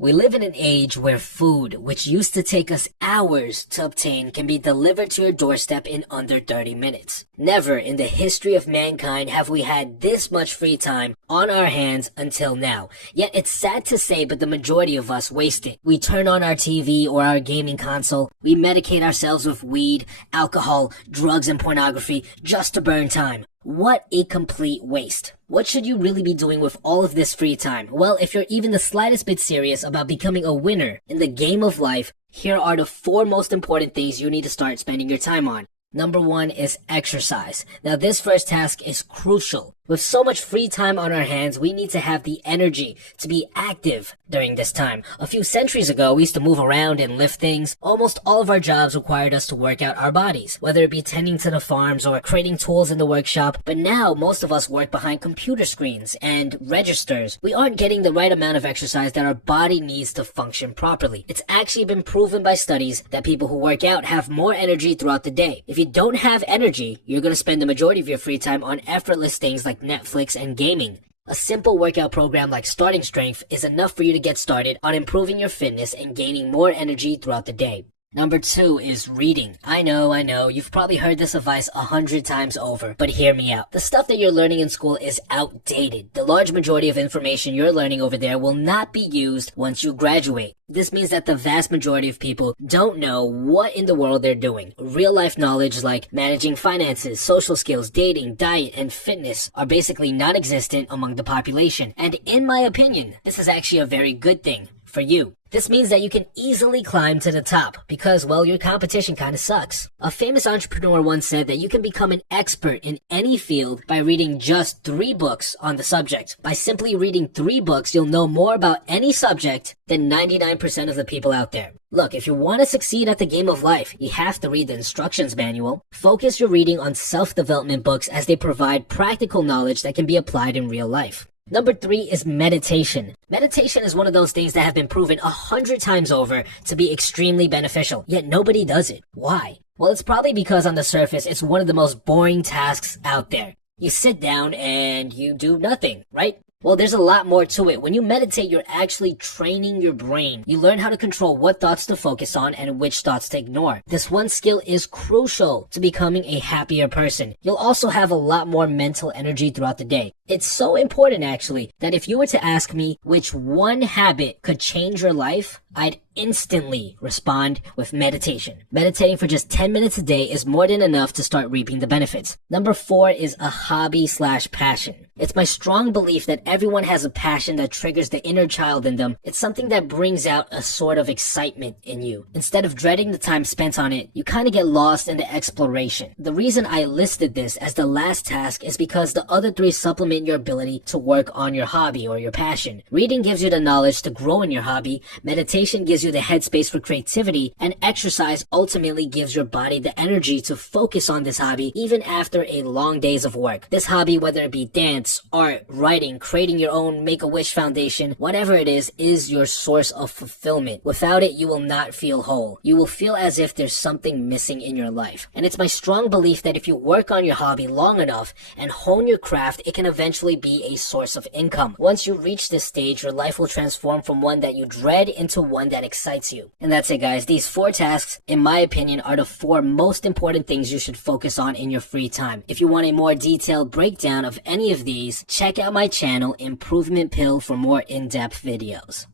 We live in an age where food, which used to take us hours to obtain, can be delivered to your doorstep in under 30 minutes. Never in the history of mankind have we had this much free time on our hands until now. Yet it's sad to say, but the majority of us waste it. We turn on our TV or our gaming console. We medicate ourselves with weed, alcohol, drugs, and pornography just to burn time. What a complete waste. What should you really be doing with all of this free time? Well, if you're even the slightest bit serious about becoming a winner in the game of life, here are the 4 most important things you need to start spending your time on. Number 1 is exercise. Now this first task is crucial. With so much free time on our hands, we need to have the energy to be active during this time. A few centuries ago, we used to move around and lift things. Almost all of our jobs required us to work out our bodies, whether it be tending to the farms or creating tools in the workshop. But now, most of us work behind computer screens and registers. We aren't getting the right amount of exercise that our body needs to function properly. It's actually been proven by studies that people who work out have more energy throughout the day. If you don't have energy, you're going to spend the majority of your free time on effortless things like Netflix and gaming. A simple workout program like Starting Strength is enough for you to get started on improving your fitness and gaining more energy throughout the day. Number 2 is reading. I know, you've probably heard this advice 100 times over, but hear me out. The stuff that you're learning in school is outdated. The large majority of information you're learning over there will not be used once you graduate. This means that the vast majority of people don't know what in the world they're doing. Real life knowledge like managing finances, social skills, dating, diet, and fitness are basically non-existent among the population. And in my opinion, this is actually a very good thing for you. This means that you can easily climb to the top because, well, your competition kind of sucks. A famous entrepreneur once said that you can become an expert in any field by reading just 3 books on the subject. By simply reading 3 books, you'll know more about any subject than 99% of the people out there. Look, if you want to succeed at the game of life, you have to read the instructions manual. Focus your reading on self-development books as they provide practical knowledge that can be applied in real life. Number 3 is meditation. Meditation is one of those things that have been proven 100 times over to be extremely beneficial, yet nobody does it. Why? Well, it's probably because on the surface, it's one of the most boring tasks out there. You sit down and you do nothing, right? Well, there's a lot more to it. When you meditate, you're actually training your brain. You learn how to control what thoughts to focus on and which thoughts to ignore. This one skill is crucial to becoming a happier person. You'll also have a lot more mental energy throughout the day. It's so important, actually, that if you were to ask me which one habit could change your life, I'd instantly respond with meditation. Meditating for just 10 minutes a day is more than enough to start reaping the benefits. Number 4 is a hobby/passion. It's my strong belief that everyone has a passion that triggers the inner child in them. It's something that brings out a sort of excitement in you. Instead of dreading the time spent on it, you kind of get lost in the exploration. The reason I listed this as the last task is because the other 3 supplement your ability to work on your hobby or your passion. Reading gives you the knowledge to grow in your hobby, meditation gives you the headspace for creativity, and exercise ultimately gives your body the energy to focus on this hobby even after a long days of work. This hobby, whether it be dance, art, writing, creating your own Make-A-Wish Foundation, whatever it is your source of fulfillment. Without it, you will not feel whole. You will feel as if there's something missing in your life. And it's my strong belief that if you work on your hobby long enough and hone your craft, it can eventually be a source of income. Once you reach this stage, your life will transform from one that you dread into one that excites you. And that's it, guys. These 4 tasks, in my opinion, are the 4 most important things you should focus on in your free time. If you want a more detailed breakdown of any of these, check out my channel, Improvement Pill, for more in-depth videos.